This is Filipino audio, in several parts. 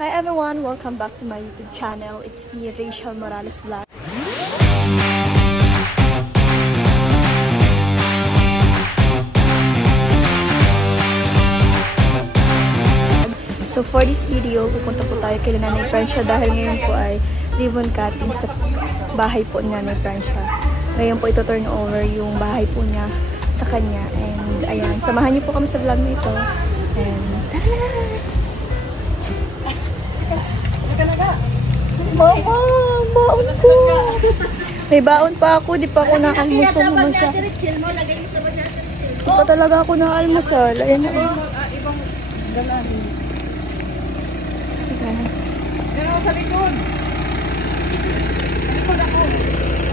Hi everyone! Welcome back to my YouTube channel. It's me, Rachel Morales Vlog. So for this video, pupunta po tayo kay Nanay Francia dahil ngayon po ay ribbon cutting sa bahay po ni Nanay Francia. Ngayon po ito turn over yung bahay po niya sa kanya. And ayan, samahan niyo po kami sa vlog na ito. And Mama, baon ko. May baon pa ako, di pa ako nakalmusal naman siya. Di pa talaga ako nakalmusal. Ayan na. Pero sa likod. Sa likod ako.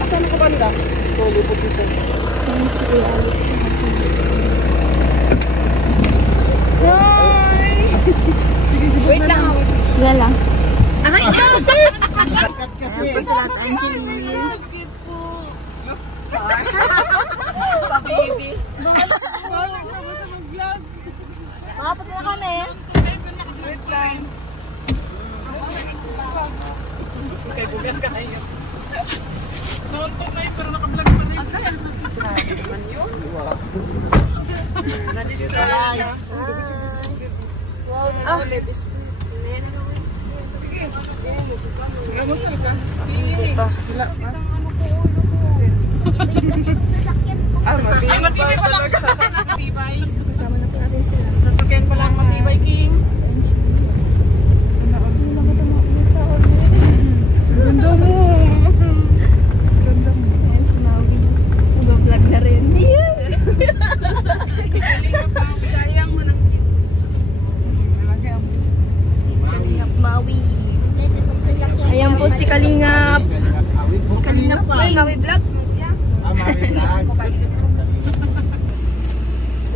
Asan ako banda? Tulo po dito. Ayan si Kuya Alex na magsimusin. Hi! Wait lang. Yan lang. Ay, ate! Kasi po sila at Angie. Bakit po? Pa-baby. Bawal ka ba sa mag-vlog? Makapat na kami. Wait lang. Okay, bugan ka kayo. Nauntok na yun, pero naka-vlog pa rin. Ano naman yun? Na-distract ka. Wow, may biscuit. Amusal ka? Hindi pa. Wala pa? Ay, matibay pa lang sa sasakyan. Matibay. Kasama na po natin sila. Sasakyan pa lang matibay, King. Ganda mo. Ganda mo. Ayan si Maui. Mag-vlog na rin. Sayang mo ng views. Kalingap Maui. Ayan po si Kalingap. Si Kalingap King. Maui Vlogs.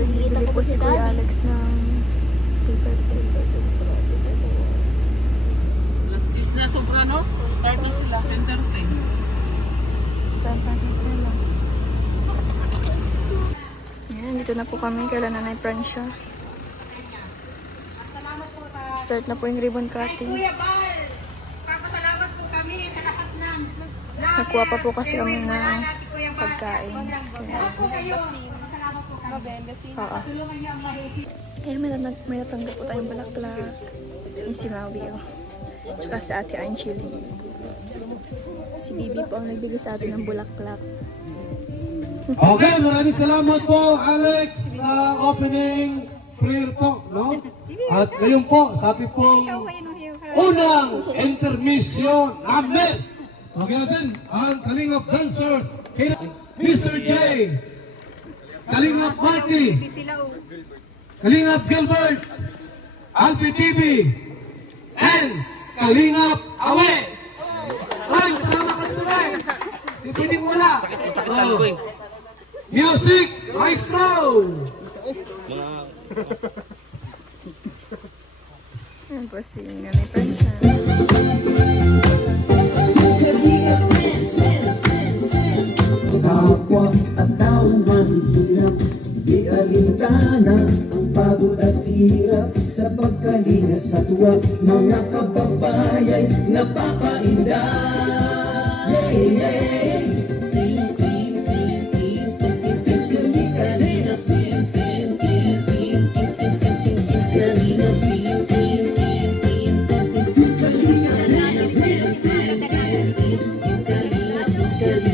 Bili po si Kuya Alex ng paper. Last 10 na sobrano. Start na sila. 10:30. Ayan, dito na po kami kay Nanay Francia. Start na po yung ribbon cutting. Papasalamat po kami sa lahat ng Nakuha pa po kasi kami ng pagkain. Oo. Kaya may natanggap po tayong bulaklak. Yung si Maui, oh. Tsaka si Ate Angeline. Si Bibi po ang nagbigay sa atin ng bulaklak. Okay, maraming salamat po, Alex, sa opening prayer po, no? At ngayon po, sa ating pong unang intermission namin. Okay natin, ang Kalingap Dancers, Mr. J, Kalingap Marty, Kalingap Gilbert, Alfie TV, and Kalingap Awe. Ay, kasama ka ito rin. Hindi pwedeng wala. Sakit ko eh. Music Maestro! Ayan po si Nanay Francia. Kapwa at taong mahihirap, di alintana ang pagod at hirap sa pagkalinga sa tuwa, mga kababayay napapainda. Yay, yay!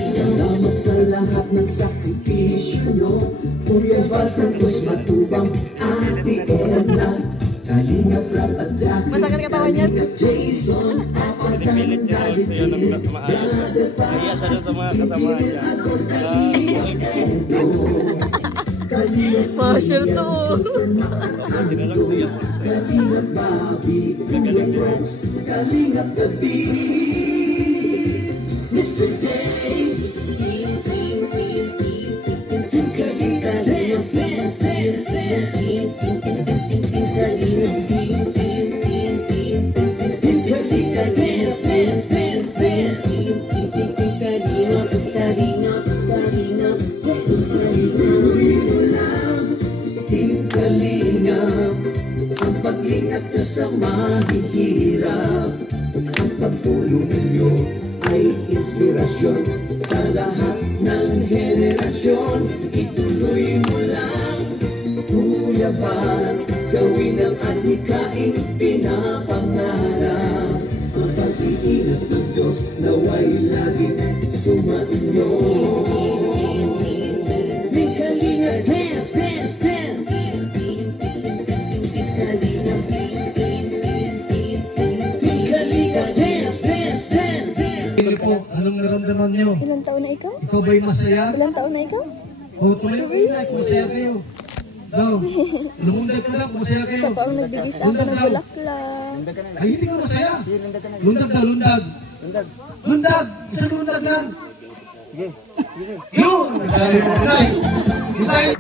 Salamat sa lahat ng sakripisyo, no? Kuya Val Santos Matubang, Ate Erna, Kalingap Rap at Jackie, Masakit katawan niya. Kalingap Jason, Apatang Daddy, Brother Paz, sa mga kasama niya. Marshall to. Kalingap Bobby, Kuya Rose, Kalingap David, Mr. Dave, Kalingap Dance, Kalingap, ang pag Kalingap na sa mahihirap. Ang pagtulong ninyo ay inspirasyon sa lahat ng henerasyon. Ituloy mo lang, Kuya Val, gawin ang adhikaing pinapangarap. Ang pag-iingat ng Diyos naway laging sumainyo. May Kalinga dance, dance, dance. Kalinga, may Kalinga dance, dance, dance. Sige po, anong naramdaman nyo? Ilang taon na ikaw? Ikaw ba'y masaya? Ilang taon na ikaw? O tuloy kayo na, kung masaya kayo. Daw, lumundag ka lang, kung masaya kayo. Siya pa ang nagbigay sa akin ng bulaklak. Ay, hindi ka masaya. Lundag daw, lundag. Lundag! Isang lundag lang. Sige. Yun! Nagdali mo na. Isay!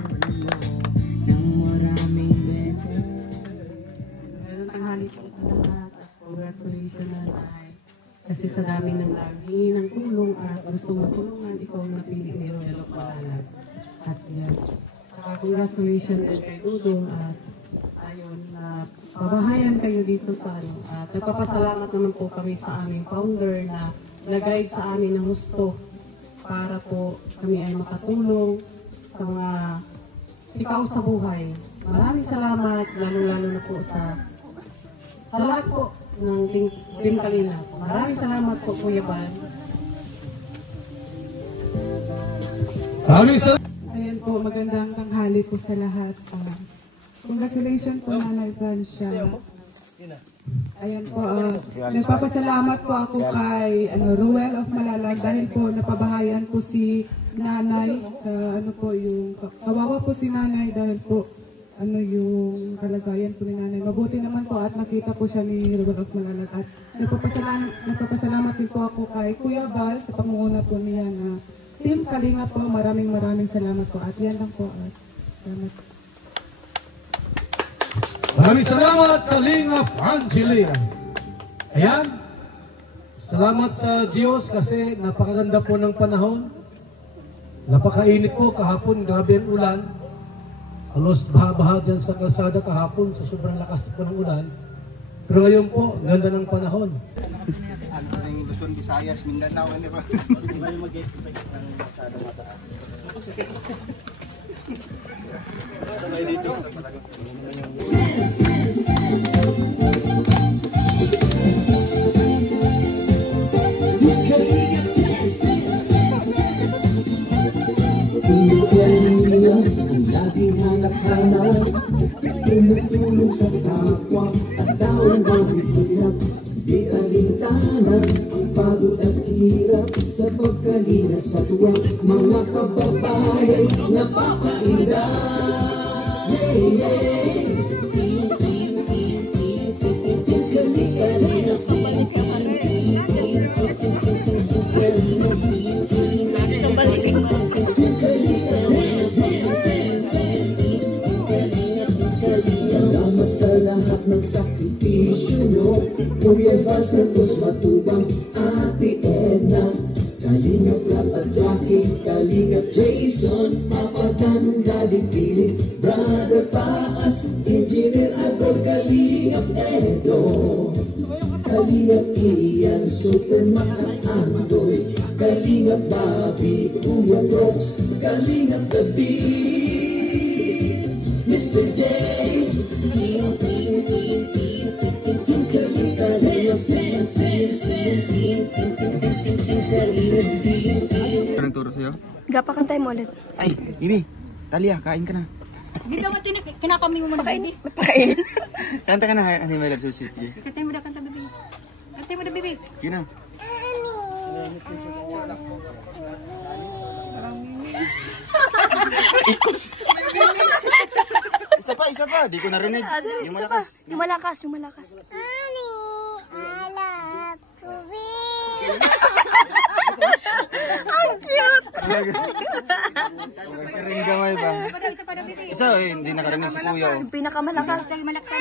Magandang tanghali po sa lahat at congratulations kasi sa dami ng lagi ng tulong at gusto matulungan, ikaw ang napili ni Roel of Malalag. At yan. Saka congratulations din kay Dudong at ayun na pabahayan kayo dito sa ano. At nagpapasalamat naman po kami sa aming founder na nag-guide sa amin ng gusto para po kami ay makatulong sa mga ikaw sa buhay. Maraming salamat, lalo-lalo na po sa lahat po ng Team Kalingap. Maraming salamat po, Kuya Val. Maraming salamat. Ayan po, magandang tanghali po sa lahat. Congratulations po, Nanay Francia. Ayan po, nagpapasalamat po ako kay Roel of Malalag dahil po napabahayan po si Nanay sa yung kawawa po si Nanay dahil po yung kalagayan po ni Nanay. Mabuti naman po at nakita po siya ni Roel of Malalag at nagpapasalamat din po ako kay Kuya Val sa pangunguna po niya na Team Kalingap po. Maraming salamat po at yan lang po at salamat. Maraming salamat, Kalingap Angelia. Ayan. Salamat sa Diyos kasi napakaganda po ng panahon. Napakainit po kahapon, grabe ang ulan. Halos baha-baha dyan sa kalsada kahapon sa sobrang lakas po ng ulan. Pero ngayon po, ganda ng panahon. Ano yung Luzon, Visayas, Mindanao, hindi ba? Ang laging hanap-hanap, tumutulong sa kapwa at taong mahihirap. Di alintana ang pagod at hirap sa pagkalina sa tuwa. Mga kababayan napapainda. Salamat sa lahat ng sakripisyo nyo, Kuya Val Santos Matubang, Ate Edna, Kalingap Rap at Jackie, Kalingap Jason, Papa Dan, Daddy Philip, Brother Paas, Engineer Agor, Kalingap Edo, Kalingap Ian, Superman at Andoy, Kalingap Bobby, Kuya Brooks, Kalingap David, Mr. J. Anong turo sa'yo? Gapakantay mo ulit. Ay, Bibi, Talia, kain ka na. Hindi naman kinakami mo muna. Pakain. Kanta ka na, ano yung may love sushi, sige. Kantay mo na, kanta mo, baby. Kantay mo na, baby. Sige na. Ikos! Isa pa, di ko narinig. Yung malakas. Yung malakas. Ang cute! Magkaring gamay ba? Isa pa na, baby. Isa, hindi nakarinig si Kuya. Yung pinakamalakas. Dahil malaksan.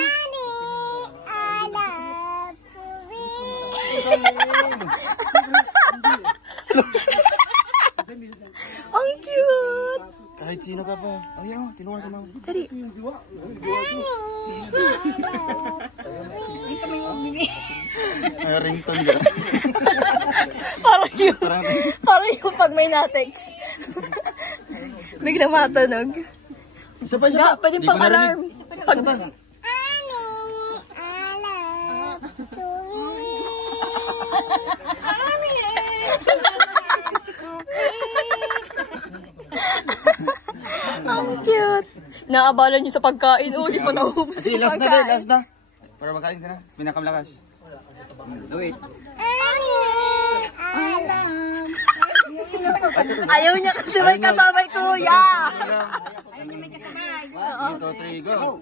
Ang cute! Kahit sino ka pa. Ayaw, tinuwan ka na. Tari. ringtone dyan. Parang yung pag may na-text. Bigla matanog. Isa pa siya. Pwede pang alarm. Pag... Ang cute. Naabalan niyo sa pagkain. Oh, di pa naubos Sige, yung last na din, pagkain. last na. Para makain ka na. Pinakamlakas. Do it. Ayaw niya kasi may kasabay, kuya. One, two, three, go.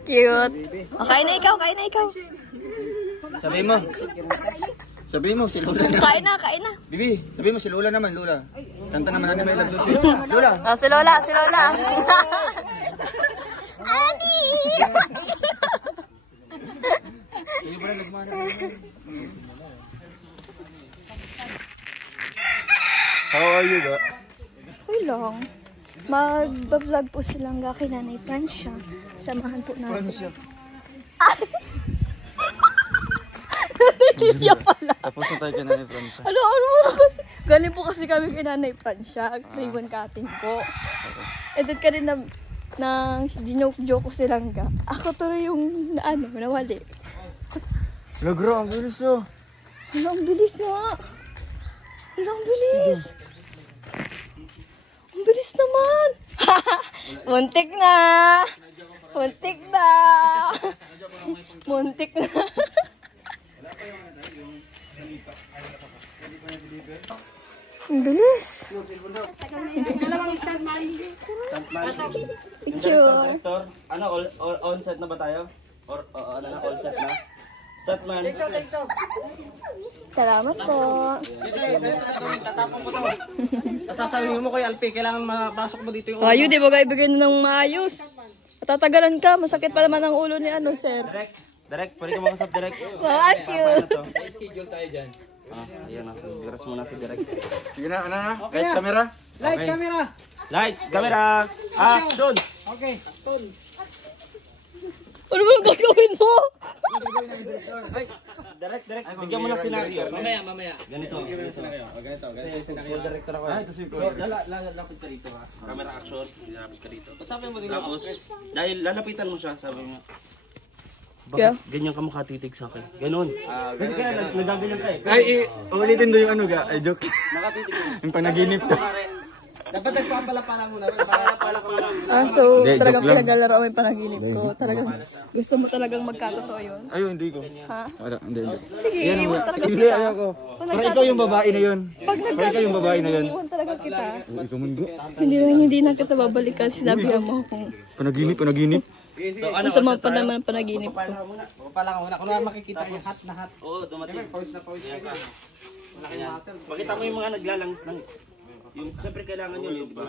Cute. Oh, kain na ikaw, kain na ikaw. Sabihin mo, si Lola na. Kain na. Bibi, sabihin mo si Lola naman, Lola. Kanta naman natin may love si Lola. Oh, si Lola. Ani! How are you, ga? Okay lang. Mag-vlog po silang kay Nanay Francia. Samahan po natin. Iya pala. Tapos na tayo kay Nanay Francia. Ano kasi? Galing po kasi kami kay Nanay Francia. Ribbon cutting po. And then ka rin na joke ko silang ga. Ako tuloy yung nawali. Lagro, ang bilis oh. Ang bilis na. Ang bilis. Ang bilis naman. Muntik na. Ang bilis. Picture. Director, ano, on set na ba tayo? Or ano na, all set na? Start man. Salamat po. Sasabihin mo kay Alpi, kailangan mapasok mo dito yung Ayo, di ba kayo ibigay na ng maayos? Tatagalan ka, masakit pa naman ang ulo ni sir. Direct, pwede ka makasap direct. Wow, cute. schedule tayo dyan. Ayan na, biras muna si direct. Sige na, ano na? Lights, camera? Light, camera! Lights, camera! Action! Okay, tol. Ano ba gagawin mo? Direct, bigyan mo ng scenario. Mamaya. Ganito. Ganito. Full director ako. So, lalapit ka dito ha. Camera action, lalapit ka dito. Sabi mo din Tapos, dahil lalapitan mo siya, sabi mo, Yeah. bakit ganyan ka makatitig sa akin? Ganon. Kasi kaya nagaganyan ka eh. Ay, ulitin doon yung ano ga, ay joke. Yung panaginip to. Dapat nagpapala-pala muna. So, Hindi, talagang joke lang. pinaglalaro mo yung panaginip ko. Talagang, gusto mo talagang magkatotoo yun? Ayun, hindi ko. Ha? Wala, hindi. Sige, iiwan talaga Hindi, kita. ayaw ko. Pero ikaw yung babae na yun. Pag Pero ikaw yung babae na yun. iiwan talaga kita. Ikaw mundo. Hindi na kita babalikan. Sinabihan mo kung Panaginip. So, ano, sa mga naman panaginip ko. Pala ka muna. Kung na makikita ko yung hat na hat. Oo, dumating. Pause na pause. Pakita mo yung mga naglalangis-langis. Yung siyempre kailangan yun, di ba?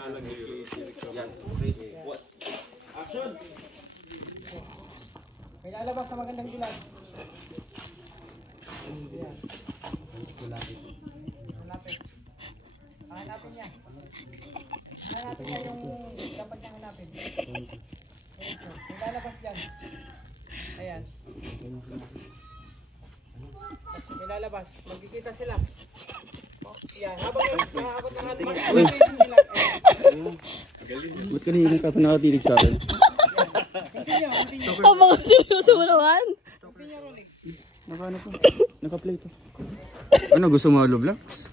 Yan. What? Action! May lalabas na magandang gilas. Hanapin niya. Hanapin niya yung dapat niyang hanapin. May lalabas dyan. Ayan. Tapos may lalabas. Magkikita sila. Yan. Habang nakakabot ng ating mga Ba't kanina ka pa nakatilig sa akin? Oh, baka seryoso mo naman? Naka-ano po? Naka-play to. Ano, gusto mo hollow blocks?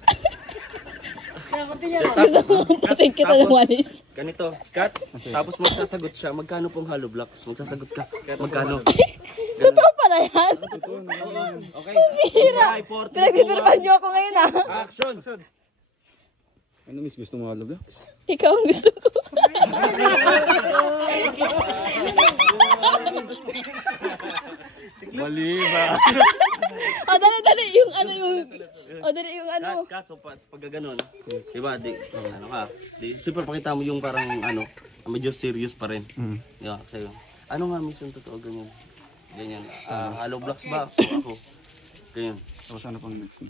Gusto mo pasig kita ng walis? Ganito, cut. Tapos magsasagot siya, magkano pong hollow blocks? Magsasagot ka, magkano? Totoo pala yan? Okay. Hira! Pinagbibirpan niyo ako ngayon Action! Ano, miss, gusto mo hollow blocks? Ikaw ang gusto ko. Mali ba? Dali. Yung ano. Cut, so pag gano'n, diba, ano ka, super pakita mo yung parang medyo serious pa rin. Diba, sa'yo. Ano nga minsan totoo ganyan? Hollow blocks ba? Ako. Ganyan. Tapos ano pang next?